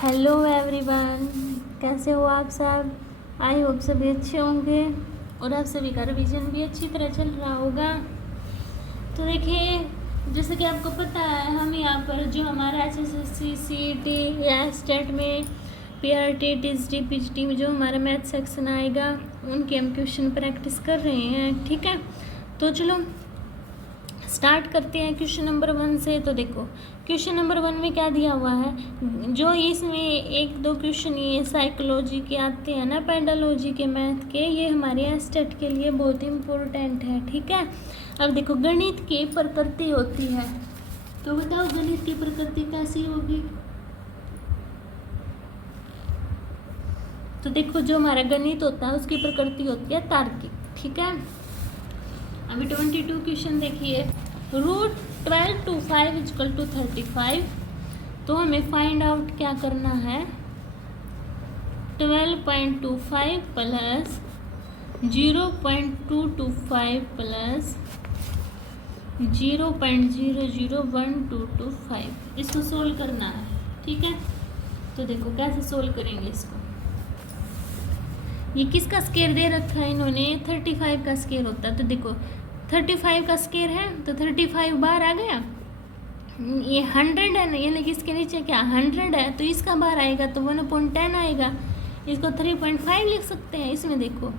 Hello everyone, कैसे हो आप सब। आई होप सभी अच्छे होंगे और आप सभी का रिवीजन भी अच्छी तरह चल रहा होगा। तो देखिए, जैसे कि आपको पता है, हम यहाँ पर जो हमारा एसएससी सीईटी या स्टेट में पीआरटी टीएसटी पीजीटी में जो हमारा मैथ सेक्शन आएगा उनके हम क्वेश्चन प्रैक्टिस कर रहे हैं। ठीक है, तो चलो स्टार्ट करते हैं क्वेश्चन नंबर 1 से। तो देखो क्वेश्चन नंबर 1 में क्या दिया हुआ है, जो इसमें एक दो क्वेश्चन ये साइकोलॉजी के आते हैं ना, पेडालॉजी के, मैथ के, ये हमारे एस्टेट के लिए बहुत इम्पोर्टेंट है। ठीक है, अब देखो गणित की प्रकृति होती है, तो बताओ गणित की प्रकृति कैसी होगी। तो देखो जो हमारा गणित होता है उसकी प्रकृति होती है तार्किक। ठीक है, अभी 22 क्वेश्चन देखिए, रूट 12 to 5 = 35। तो हमें फाइंड आउट क्या करना है, 12.25 प्लस 0.225 प्लस 0.001225, इसको सोल्व करना है। ठीक है, तो देखो कैसे सोल्व करेंगे इसको। ये किसका स्केयर दे रखा है इन्होंने, 35 का स्केयर होता है। तो देखो 35 का स्केयर है तो 35 बाहर आ गया, ये 100 है ना, यानी कि इसके नीचे क्या 100 है, तो इसका बाहर आएगा तो 1/10 आएगा। इसको 3.5 लिख सकते हैं। इसमें देखो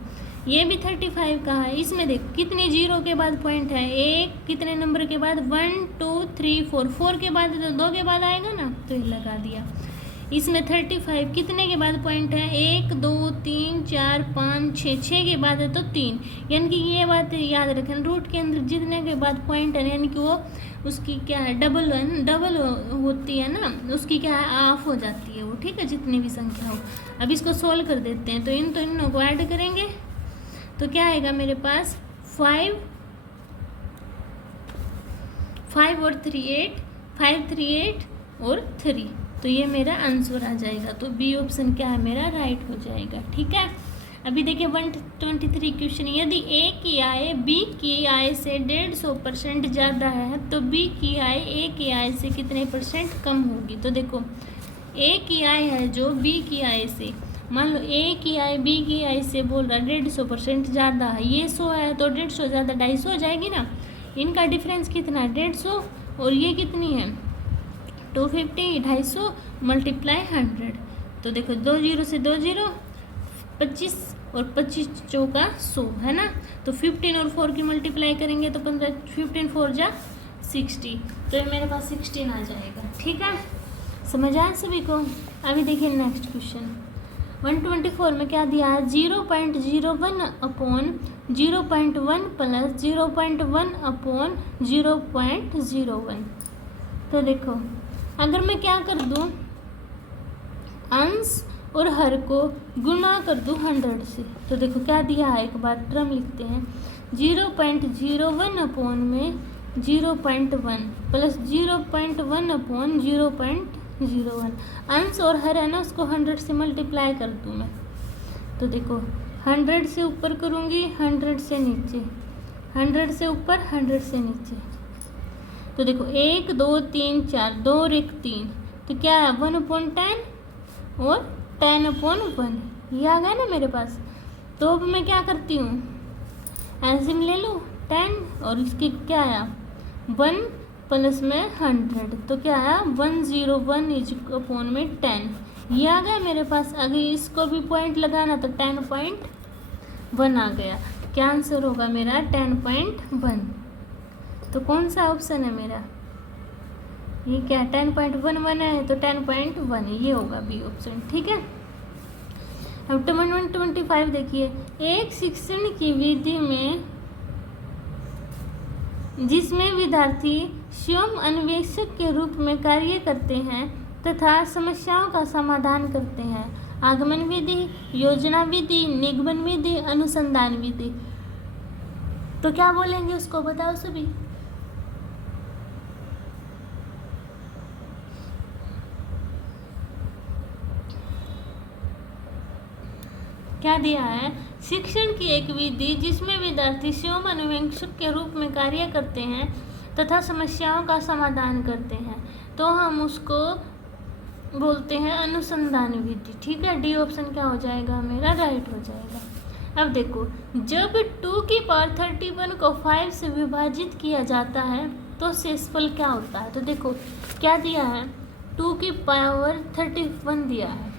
ये भी 35 का है, इसमें देखो कितने जीरो के बाद पॉइंट है, एक कितने नंबर के बाद 1 2 3 4 के बाद तो 2 के बाद आएगा ना, तो ये लगा दिया। इसमें 35 कितने के बाद पॉइंट है, 1 2 3 4 5 6 के बाद है तो 3, यानी कि ये बात याद रखें, रूट के अंदर जितने के बाद पॉइंट है यानी कि वो उसकी क्या है डबल है, डबल होती है ना, उसकी क्या है ऑफ हो जाती है वो। ठीक है, जितनी भी संख्या हो। अब इसको सोल्व कर देते हैं, तो इनों को ऐड करेंगे तो क्या आएगा मेरे पास 5 और 3 8, 5 3 8 और 3, तो ये मेरा आंसर आ जाएगा। तो बी ऑप्शन क्या है मेरा, राइट हो जाएगा। ठीक है, अभी देखिए 123 क्वेश्चन, यदि ए की आय बी की आय से 150% ज़्यादा है तो बी की आय ए की आय से कितने % कम होगी। तो देखो ए की आय है जो बी की आय से, मान लो ए की आय बी की आय से बोल रहा है 150% ज़्यादा है, ये 100 है तो 150 ज़्यादा 250 हो जाएगी ना। इनका डिफरेंस कितना है 150, और ये कितनी है 250, 250 मल्टीप्लाई 100। तो देखो 2 जीरो से 2 जीरो 25 और 25 चौका 100 है ना, तो 15 और 4 की मल्टीप्लाई करेंगे तो 15 15 4 जा 60, तो ये मेरे पास 16 आ जाएगा। ठीक है, समझ आए सभी को। अभी देखिए नेक्स्ट क्वेश्चन 124 में क्या दिया है, 0.01/0.1 प्लस 0.1/0.01। तो देखो अगर मैं क्या कर दूं, अंश और हर को गुना कर दूं 100 से, तो देखो क्या दिया है, एक बार टर्म लिखते हैं, 0.01/0.1 प्लस 0.1/0.01। अंश और हर है ना, उसको 100 से मल्टीप्लाई कर दूं मैं, तो देखो 100 से ऊपर करूँगी 100 से नीचे, 100 से ऊपर 100 से नीचे, तो देखो 1 2 3 4 2 और 1 3, तो क्या है 1/10 और 10/1, ये आ गया ना मेरे पास। तो अब मैं क्या करती हूँ, एलसीएम ले लूँ 10 और इसकी क्या आया 1 प्लस में 100, तो क्या आया 101/10, ये आ गया मेरे पास। अगर इसको भी पॉइंट लगाना तो 10.1 आ गया। क्या आंसर होगा मेरा 10.1। तो कौन सा ऑप्शन है मेरा, ये क्या 10.11 है, तो 10.1 ये होगा बी ऑप्शन। ठीक है, अब 125 देखिए, एक शिक्षण की विधि में जिसमें विद्यार्थी स्वयं अन्वेषक के रूप में कार्य करते हैं तथा समस्याओं का समाधान करते हैं, आगमन विधि, योजना विधि, निगमन विधि, अनुसंधान विधि, तो क्या बोलेंगे उसको बताओ सभी। क्या दिया है, शिक्षण की एक विधि जिसमें विद्यार्थी स्वयं अन्वेषक के रूप में कार्य करते हैं तथा समस्याओं का समाधान करते हैं, तो हम उसको बोलते हैं अनुसंधान विधि। ठीक है, डी ऑप्शन क्या हो जाएगा मेरा राइट हो जाएगा। अब देखो, जब 2 की पावर 31 को 5 से विभाजित किया जाता है तो शेषफल क्या होता है। तो देखो क्या दिया है, 2 की पावर 31 दिया है,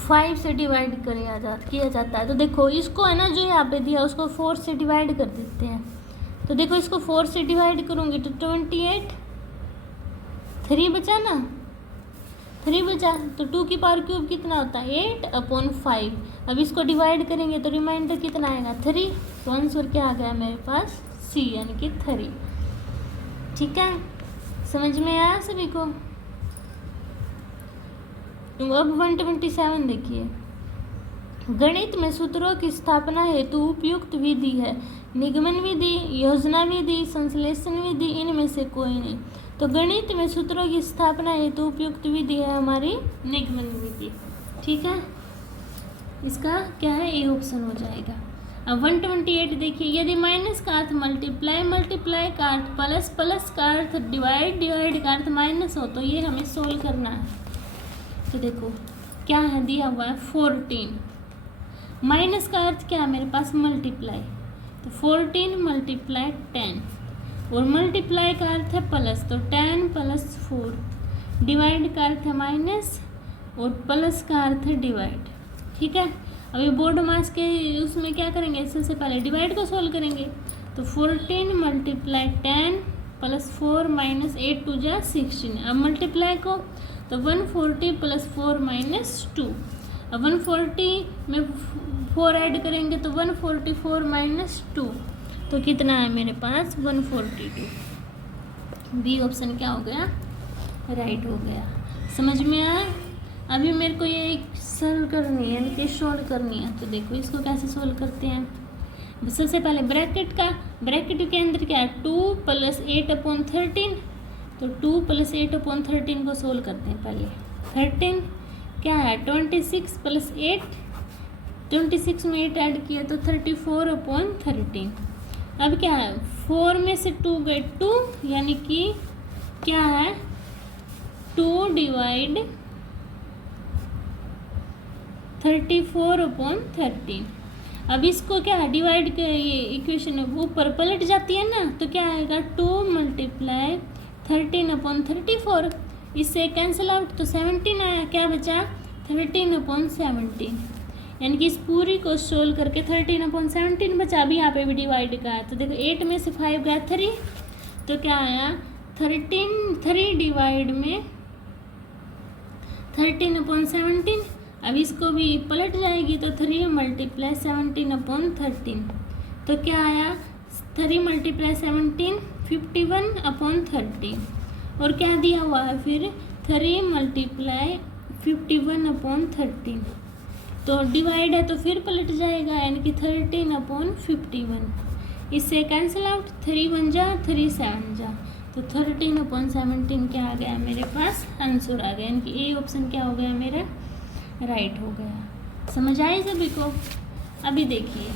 5 से डिवाइड किया जाता है। तो देखो इसको है ना, जो यहाँ पे दिया उसको 4 से डिवाइड कर देते हैं। तो देखो इसको 4 से डिवाइड करूँगी तो 28, 3 बचा ना, 3 बचा। तो 2 की पावर क्यूब कितना होता है 8/5। अब इसको डिवाइड करेंगे तो रिमाइंडर कितना आएगा 3। तो आंसर क्या आ गया मेरे पास सी, यानी कि 3। ठीक है, समझ में आया सभी को। अब 127 देखिए, गणित में सूत्रों की स्थापना हेतु उपयुक्त विधि है निगमन विधि, योजना विधि, संश्लेषण विधि, इनमें से कोई नहीं। तो गणित में सूत्रों की स्थापना हेतु उपयुक्त विधि है हमारी निगमन विधि। ठीक है, इसका क्या है ए ऑप्शन हो जाएगा। अब 128 देखिए, यदि माइनस का अर्थ मल्टीप्लाई का अर्थ प्लस, प्लस का अर्थ डिवाइड, डिवाइड का अर्थ माइनस हो तो ये हमें सोल्व करना है। तो देखो क्या है दिया हुआ है 14, माइनस का अर्थ क्या है मेरे पास मल्टीप्लाई, तो 14 × 10, और मल्टीप्लाई का अर्थ है प्लस, तो 10 + 4, डिवाइड का अर्थ है माइनस, और प्लस का अर्थ है डिवाइड। ठीक है, अभी बोर्ड मास के उसमें क्या करेंगे, सबसे पहले डिवाइड को सोल्व करेंगे। तो 14 × 10 + 4 - 8 × 2 = 16। अब मल्टीप्लाई को तो 140 + 4 - 2। अब 140 में 4 ऐड करेंगे तो 144 - 2, तो कितना है मेरे पास 142। बी ऑप्शन क्या हो गया राइट हो गया। समझ में आया। अभी मेरे को ये सॉल्व करनी है, यानी कि सोल्व करनी है। तो देखो इसको कैसे सोल्व करते हैं। सबसे पहले ब्रैकेट के अंदर क्या है 2 + 8/13, तो 2 + 8/13 को सोल्व करते हैं पहले। 13 क्या है 26 + 8, 26 में 8 ऐड किया तो 34/13। अब क्या है 4 में से 2 गए 2, यानी कि क्या है 2 / 34/13। अब इसको क्या है डिवाइड के ये इक्वेशन ऊपर पलट जाती है ना, तो क्या आएगा 2 × 13/34। इससे कैंसिल आउट तो 17 आया, क्या बचा 13/17, यानी कि इस पूरी को सोल्व करके 13/17 बचा। अभी यहाँ पे भी डिवाइड का है, तो देखो 8 में से 5 गया 3, तो क्या आया 3 डिवाइड में 13/17। अब इसको भी पलट जाएगी तो 3 × 17/13, तो क्या आया 3 × 17 51/13, और क्या दिया हुआ है फिर 3 × 51/13, तो डिवाइड है तो फिर पलट जाएगा, यानी कि 13/51। इससे कैंसिल आउट 3 × 1 = 3 × 7 = तो 13/17 क्या आ गया मेरे पास आंसर आ गया, यानी कि ए ऑप्शन क्या हो गया मेरा राइट हो गया। समझ आई सभी को। अभी देखिए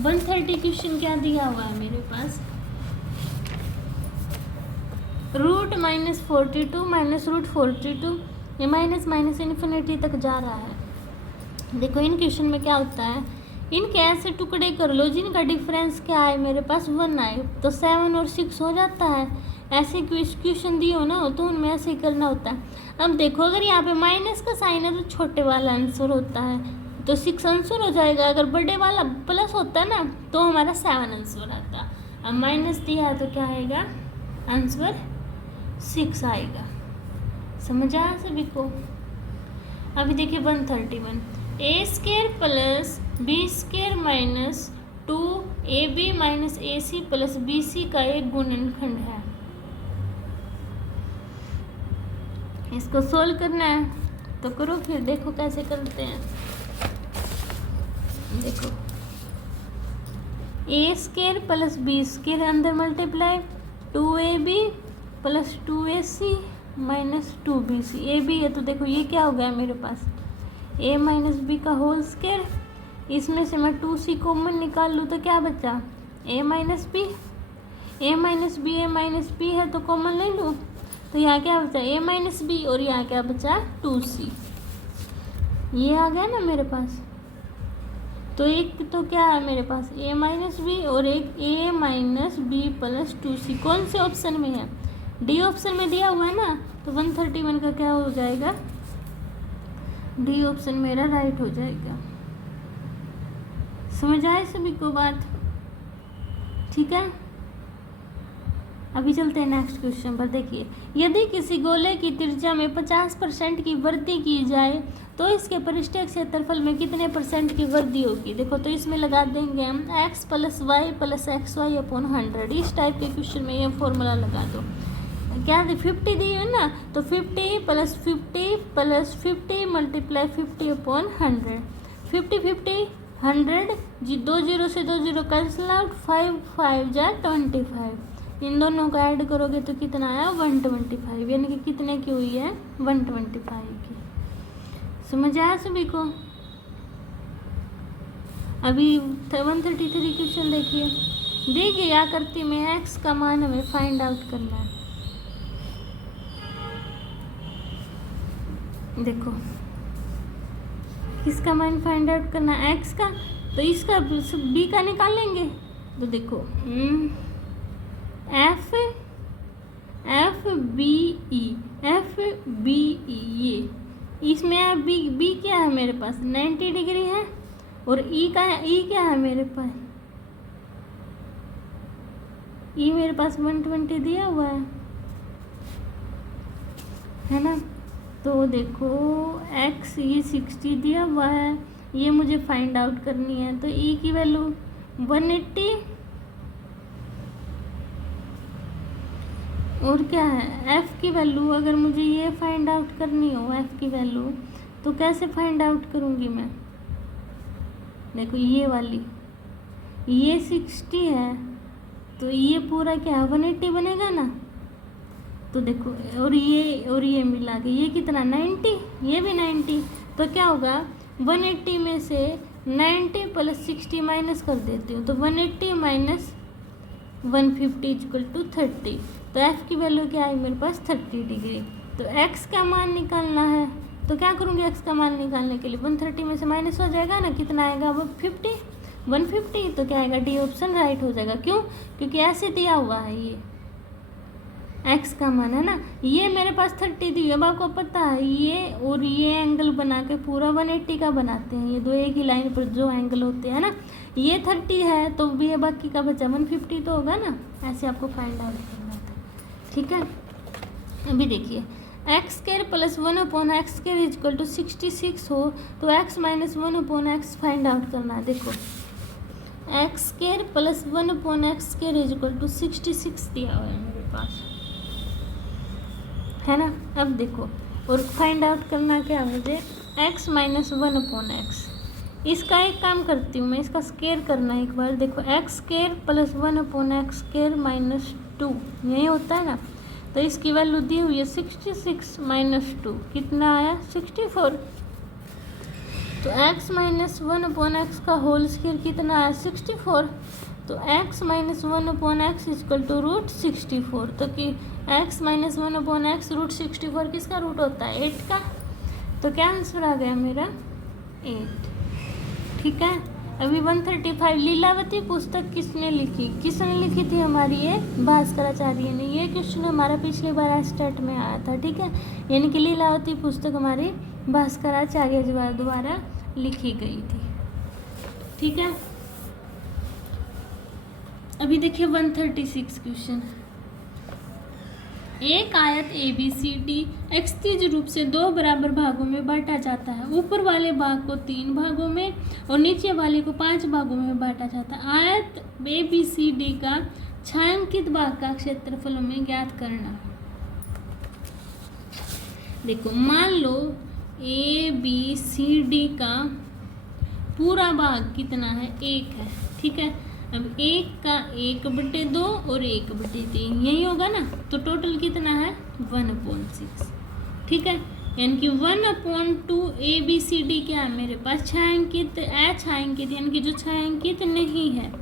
130 क्वेश्चन क्या दिया हुआ है मेरे पास, रूट -42 - √42, ये माइनस इन्फिनिटी तक जा रहा है। देखो इन क्वेश्चन में क्या होता है, इनके ऐसे टुकड़े कर लो जिनका डिफरेंस क्या है मेरे पास 1 आए, तो 7 और 6 हो जाता है। ऐसे क्वेश्चन दिए हो ना तो उनमें ऐसे ही करना होता है। अब देखो अगर यहाँ पे माइनस का साइन है तो छोटे वाला आंसर होता है, तो 6 आंसर हो जाएगा। अगर बड़े वाला प्लस होता है ना तो हमारा 7 आंसर आता। अब माइनस दिया है तो क्या आएगा आंसर 6 आएगा। समझ आया सभी को। अभी देखिए 131, a² + b² - 2ab - ac + bc का एक गुणनखंड है। इसको सोल्व करना है तो करो, फिर देखो कैसे करते हैं। देखो a² + b² अंदर multiply 2ab + 2ac - 2bc, A B है तो देखो ये क्या हो गया मेरे पास a - b का होल स्क्वायर। इसमें से मैं 2c कॉमन निकाल लूँ तो क्या बचा a - b, a - b है तो कॉमन ले लूँ, तो यहाँ क्या बचा a माइनस बी और यहाँ क्या बचा 2c। ये आ गया ना मेरे पास। तो एक तो क्या है मेरे पास a माइनस बी और एक a minus B plus 2c। कौन से ऑप्शन में है? डी ऑप्शन में दिया हुआ है ना। तो 131 का क्या हो जाएगा? डी ऑप्शन मेरा राइट हो जाएगा। समझ आए सभी को बात? ठीक है, अभी चलते हैं नेक्स्ट क्वेश्चन पर। देखिए, यदि किसी गोले की त्रिज्या में 50% की वृद्धि की जाए तो इसके पृष्ठीय क्षेत्रफल में कितने % की वृद्धि होगी? देखो, तो इसमें लगा देंगे हम x plus Y plus X Y upon 100। इस टाइप के क्वेश्चन में ये फॉर्मूला लगा दो। क्या 50 दी है ना, तो 50 प्लस 50 प्लस 50 मल्टीप्लाई 50 अपॉन 100। 50 50 100 जी, 2 0 से 2 0 कैंसिल आउट, 5 5 जा 25। इन दोनों को ऐड करोगे तो कितना आया? 125। यानी कि कितने की हुई है? 125 की। समझ आया सभी को? अभी 133 क्वेश्चन देखिए। दी गई आकृति में x का मान हमें फाइंड आउट करना है। देखो, किसका मान फाइंड आउट करना है? x का। तो इसका b का निकाल लेंगे। तो देखो एफ बी ई, ये इसमें बी क्या है मेरे पास? 90 डिग्री है। और ई का है, ई क्या है मेरे पास? ई मेरे पास 120 दिया हुआ है ना। तो देखो x ये 60 दिया हुआ है, ये मुझे फाइंड आउट करनी है। तो e की वैल्यू 180 और क्या है f की वैल्यू। अगर मुझे ये फाइंड आउट करनी हो f की वैल्यू, तो कैसे फाइंड आउट करूँगी मैं? देखो, ये वाली ये 60 है, तो ये पूरा क्या 180 बनेगा ना। तो देखो, और ये मिला के ये कितना 90, ये भी 90। तो क्या होगा 180 में से 90 प्लस 60 माइनस कर देती हूँ। तो 180 माइनस 150 इक्वल टू 30। तो f की वैल्यू क्या है मेरे पास? 30 डिग्री। तो x का मान निकालना है। तो क्या करूँगी x का मान निकालने के लिए? 130 में से माइनस हो जाएगा ना, कितना आएगा? अब 150। तो क्या आएगा? डी ऑप्शन राइट हो जाएगा। क्यों? क्योंकि ऐसे दिया हुआ है ये x का मान है ना। ये मेरे पास 30 दी। अब आपको पता है ये और ये एंगल बना के पूरा 180 का बनाते हैं। ये दो एक ही लाइन पर जो एंगल होते हैं ना, ये 30 है तो भी ये बाकी का बचा 150 तो होगा ना। ऐसे आपको फाइंड आउट करना था। ठीक है, अभी देखिए X square plus 1 upon X square equal to 66 हो तो x minus 1 upon X find out करना है। देखो, X square plus 1 upon X square equal to 66 दिया हुआ है मेरे पास, है ना। अब देखो, और फाइंड आउट करना क्या मुझे? x minus 1 upon x. इसका एक काम करती हूँ मैं, इसका स्क्वायर करना है एक बार। देखो, X square plus 1 upon X square minus 2, यही होता है ना। तो इसकी वैल्यू दी हुई है 66 माइनस 2, कितना आया? 64। तो x माइनस 1 अपॉन एक्स का होल स्क्वायर कितना आया? 64। तो x minus 1 upon X equal to root 64। तो कि x minus 1 upon X root 64 किसका रूट होता है? 8 का। तो क्या आंसर आ गया मेरा? 8। ठीक है, अभी 135 लीलावती पुस्तक किसने लिखी? किसने लिखी थी? हमारी ये भास्कराचार्य ने। ये क्वेश्चन हमारा पिछली बार स्टार्ट में आया था। ठीक है, यानी कि लीलावती पुस्तक हमारी भास्कराचार्य द्वारा लिखी गई थी। ठीक है, अभी देखिए 136 क्वेश्चन। एक आयत ABCD क्षैतिज रूप से 2 बराबर भागों में बांटा जाता है। ऊपर वाले भाग को 3 भागों में और नीचे वाले को 5 भागों में बांटा जाता है। आयत ABCD का छायांकित भाग का क्षेत्रफल में ज्ञात करना। देखो, मान लो ABCD का पूरा भाग कितना है? 1 है। ठीक है, अब 1 का 1/2 और 1/3 यही होगा ना। तो टोटल कितना है? 1/6। ठीक है, यानी कि 1/2 ABCD क्या है मेरे पास? छायांकित, अछायांकित, यानी कि जो छायांकित नहीं है,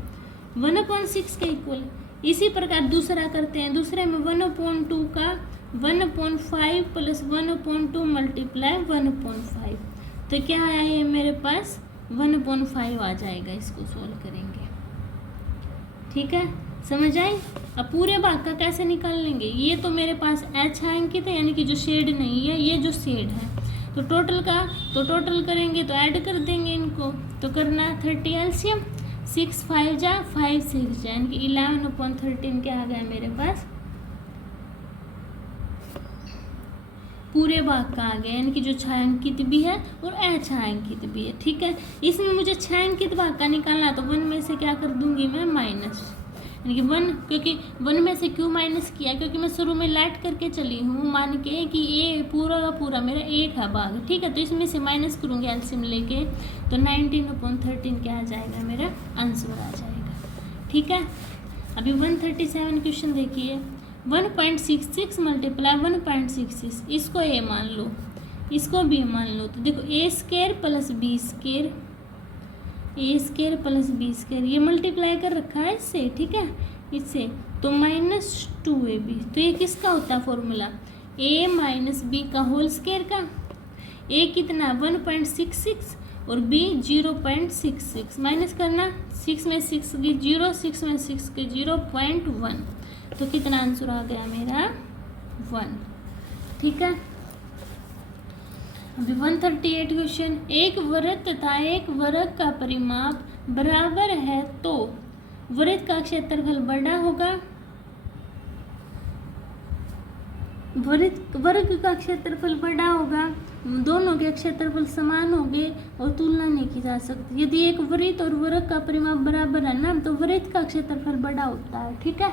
1/6 के इक्वल। इसी प्रकार दूसरा करते हैं। दूसरे में 1/2 का 1/5 प्लस 1/2 मल्टीप्लाई 1/5, तो क्या आया ये मेरे पास 1/5 आ जाएगा। इसको सोल्व करेंगे, ठीक है, समझ आई। अब पूरे भाग का कैसे निकाल लेंगे, ये तो मेरे पास h अंकित है, यानी कि जो शेड नहीं है, ये जो शेड है, तो टोटल करेंगे तो ऐड कर देंगे इनको, तो करना 30 एलसीएम, 6 5 जा 5 6 जा, यानी कि 11/13 क्या आ गया मेरे पास, पूरे भाग का आ गया, यानी कि जो छायांकित भी है और अछायांकित भी है, ठीक है। इसमें मुझे छायांकित भाग का निकालना है, तो 1 में से क्या कर दूंगी मैं माइनस, यानी कि 1, क्योंकि 1 में से क्यों माइनस किया, क्योंकि मैं शुरू में लेट करके चली हूँ मान के कि ये पूरा का पूरा मेरा 1 है भाग, ठीक है, तो इसमें से माइनस करूँगी एलसीएम लेके, तो 19/13 क्या आ जाएगा, मेरा आंसर आ जाएगा, ठीक है। अभी 137 क्वेश्चन देखिए, 1.66 मल्टीप्लाई 1.66, इसको ए मान लो, इसको बी मान लो, तो देखो a² plus b², a² plus b², ये मल्टीप्लाई कर रखा है इससे, ठीक है, इससे, तो -2ab, तो ये किसका होता है फॉर्मूला, a माइनस बी का होल स्क्वायर का, a कितना 1.66 और b 0.66, माइनस करना, 6 में 6 की 0, 6 में 6 की 0.1, तो कितना आंसर आ गया मेरा 1, ठीक है। अभी 138 क्वेश्चन, एक वृत्त तथा एक वर्ग का परिमाप बराबर है तो वृत्त का क्षेत्रफल बड़ा होगा, वर्ग का क्षेत्रफल बड़ा होगा, दोनों के क्षेत्रफल समान होंगे और तुलना नहीं की जा सकती। यदि एक वृत्त और वर्ग का परिमाप बराबर है ना, तो वृत्त का क्षेत्रफल बड़ा होता है, ठीक है।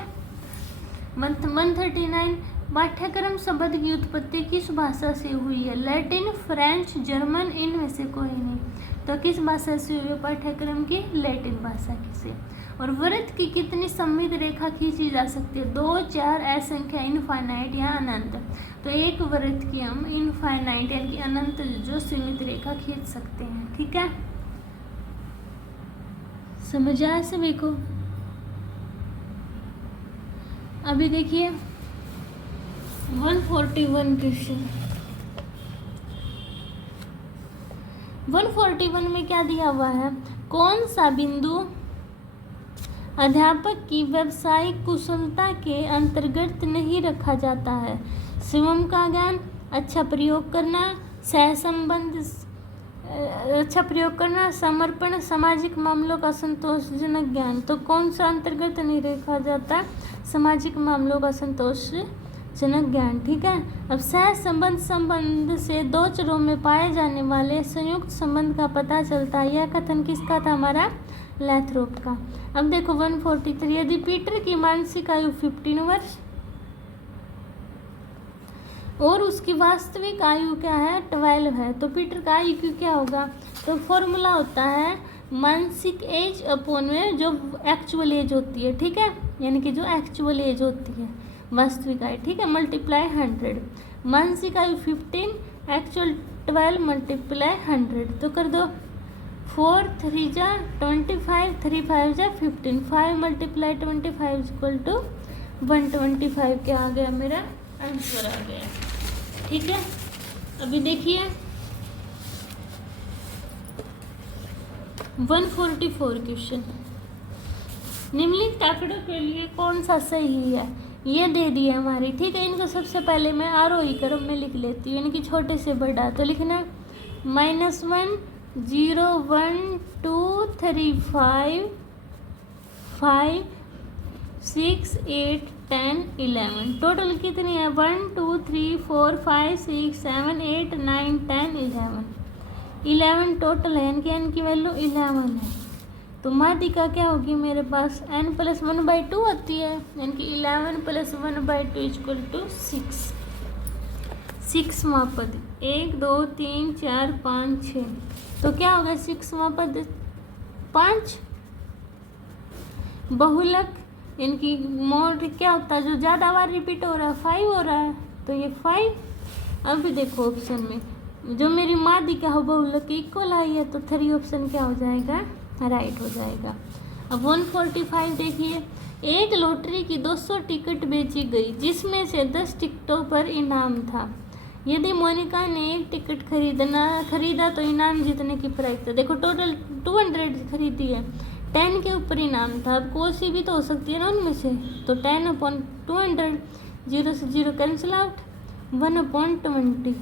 139 पाठ्यक्रम शब्द की उत्पत्ति किस भाषा से हुई है, लैटिन, फ्रेंच, जर्मन, इनमें से कोई नहीं, तो किस भाषा से हुई है पाठ्यक्रम की, लैटिन भाषा की से। और वृत्त की कितनी सममित रेखा खींची जा सकती है, 2, 4, असंख्य, इनफाइनाइट या अनंत, तो एक वृत्त की हम इनफाइनाइट यानी कि अनंत जो सीमित रेखा खींच सकते हैं, ठीक है, समझ आया सभी को। अभी देखिए 141 क्वेश्चन, 141 में क्या दिया हुआ है, कौन सा बिंदु अध्यापक की व्यावसायिक कुशलता के अंतर्गत नहीं रखा जाता है, स्वयं का ज्ञान, अच्छा प्रयोग करना, सहसंबंध अच्छा प्रयोग करना, समर्पण, सामाजिक मामलों का संतोषजनक ज्ञान, तो कौन सा अंतर्गत नहीं रखा जाता, सामाजिक मामलों का संतोषजनक ज्ञान, ठीक है। अब संबंध से दो चरों में पाए जाने वाले संयुक्त संबंध का पता चलता है, यह कथन किसका था, हमारा लैथरोप का। अब देखो 143, यदि पीटर की मानसिक आयु 15 वर्ष और उसकी वास्तविक आयु क्या है, 12 है, तो पीटर का आयु क्या होगा, तो फॉर्मूला होता है मानसिक एज अपॉन में जो एक्चुअल एज होती है, ठीक है, यानी कि जो एक्चुअल एज होती है वास्तविक आयु, ठीक है, मल्टीप्लाई 100, मानसिक आयु 15, एक्चुअल 12 मल्टीप्लाई 100, तो कर दो 4 3 जा 25, 3 5 जा 15, 5 मल्टीप्लाई 25 इक्वल टू 125, क्या आ गया, मेरा आंसर आ गया, ठीक है। अभी देखिए 144 क्वेश्चन, निम्नलिखित आंकड़ों के लिए कौन सा सही है, ये दे दिए हमारी, ठीक है। इनको सबसे पहले मैं आरोही क्रम में लिख लेती हूँ, यानी कि छोटे से बड़ा, तो लिखना -1 0 1 2 3 5 5 6 8 10 11, टोटल कितनी है 1 2 3 4 5 6 7 8 9 10 11 टोटल है, यानी कि n की वैल्यू 11 है, तो माध्यिका क्या होगी मेरे पास n + 1/2 होती है, यानी कि 11 + 1/2 = 6, 6वां पद 1 2 3 4 5 6, तो क्या होगा 6वां पद 5, बहुलक यानी कि मोड क्या होता है जो ज़्यादा बार रिपीट हो रहा है 5 हो रहा है, तो ये 5। अब देखो ऑप्शन में जो मेरी माध्यिका हो बहुलक की इक्वल आई है, तो 3 ऑप्शन क्या हो जाएगा, राइट हो जाएगा। अब 145 देखिए, एक लॉटरी की 200 टिकट बेची गई जिसमें से 10 टिकटों पर इनाम था। यदि मोनिका ने एक टिकट खरीदा तो इनाम जीतने की प्राइस था। देखो टोटल 200 खरीदी है, 10 के ऊपर इनाम था। अब कोई सी भी तो हो सकती है ना उनमें से, तो 10/200, 0 से 0 कैंसिल आउट, 1/20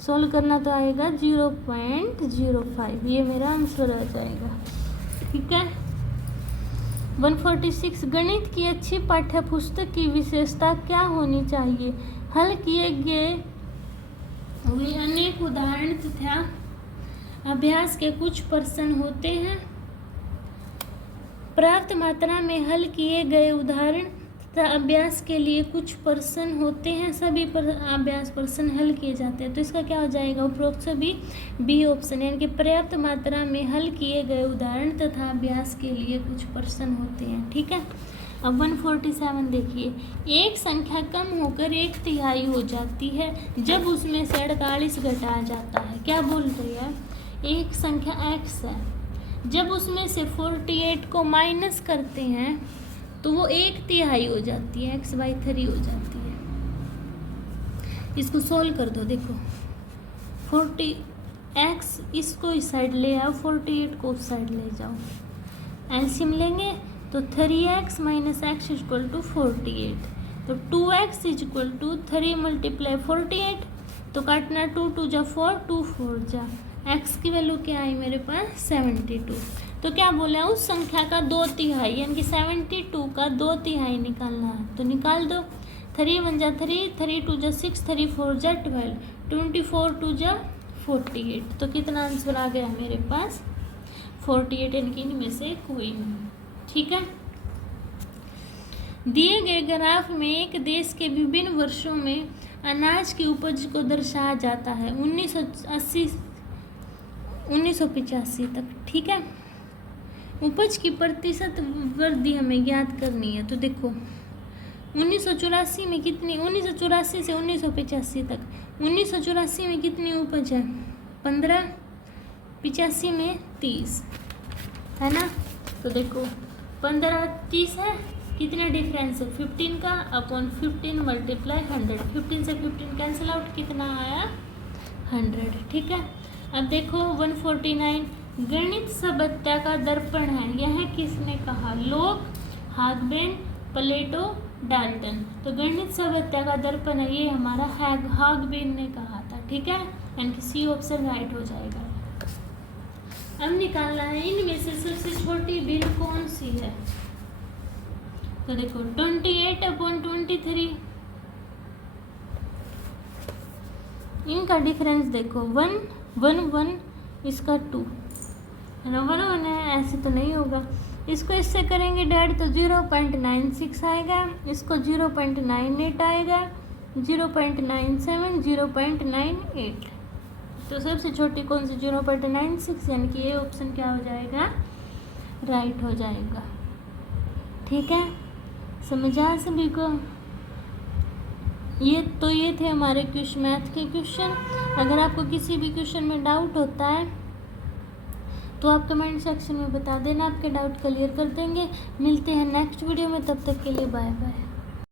सोल्व करना तो आएगा 0.05। ये मेरा आंसर आ जाएगा। ठीक है। 146 गणित की अच्छी पाठ्य पुस्तक की विशेषता क्या होनी चाहिए? हल किए गए वे अनेक उदाहरण तथा अभ्यास के कुछ प्रश्न होते हैं। पर्याप्त मात्रा में हल किए गए उदाहरण तथा अभ्यास के लिए कुछ प्रश्न होते हैं। सभी अभ्यास प्रश्न हल किए जाते हैं। तो इसका क्या हो जाएगा? उपरोक्त सभी बी ऑप्शन, यानी कि पर्याप्त मात्रा में हल किए गए उदाहरण तथा अभ्यास के लिए कुछ प्रश्न होते हैं। ठीक है। अब 147 देखिए, एक संख्या कम होकर 1/3 हो जाती है जब उसमें से 48 घटाया जाता है। क्या बोल रही है? एक संख्या x है, जब उसमें से 48 को माइनस करते हैं तो वो 1/3 हो जाती है, x/3 हो जाती है। इसको सोल्व कर दो। देखो 40x इसको इस साइड ले आओ, 48 को उस साइड ले जाओ, एलसीएम लेंगे तो 3x - x = 48। तो 2x = 3 × 48, तो काटना 2 × 2 = 4, 2 × 4 = x की वैल्यू क्या आई मेरे पास? 72। तो क्या बोला? उस संख्या का 2/3 यानी कि 72 का 2/3 निकालना है। तो निकाल दो। 3 × 1 = 3, 3 × 2 = 6, 3 × 4 = 12, 24 × 2 = 48। तो कितना आंसर आ गया मेरे पास? 48, यानी कि इनमें से कोई नहीं। ठीक है। दिए गए ग्राफ में एक देश के विभिन्न वर्षों में अनाज की उपज को दर्शाया जाता है 1985 तक। ठीक है। उपज की प्रतिशत वृद्धि हमें ज्ञात करनी है। तो देखो 1984 में कितनी, 1984 से 1985 तक, 1984 में कितनी उपज है? 15, 85 में 30 है ना। तो देखो 15 30 है, कितना डिफरेंस है? 15 का अपॉन 15 × 100। 15 से 15 कैंसिल आउट, कितना आया? 100। ठीक है। अब देखो 149 गणित सभ्यता का दर्पण है, यह किसने कहा? लोक, हागबेन, प्लेटो, डाल्टन। तो गणित सभ्यता का दर्पण है, ये हमारा हागबेन ने कहा था। ठीक है, यानी कि सी ऑप्शन राइट हो जाएगा। अब निकालना है इनमें से सबसे छोटी बिल कौन सी है? तो देखो 28/23, इनका डिफरेंस देखो 1 1 1, इसका 2 है ना, 1 1 है, ऐसे तो नहीं होगा। इसको इससे करेंगे डैड तो 0.96 आएगा, इसको 0.98 आएगा, 0.97, 0.98। तो सबसे छोटी कौन सी? 0.96, यानी कि ये ऑप्शन क्या हो जाएगा? राइट हो जाएगा। ठीक है, समझा सभी को? ये थे हमारे मैथ के क्वेश्चन। अगर आपको किसी भी क्वेश्चन में डाउट होता है तो आप कमेंट सेक्शन में बता देना, आपके डाउट क्लियर कर देंगे। मिलते हैं नेक्स्ट वीडियो में, तब तक के लिए बाय बाय।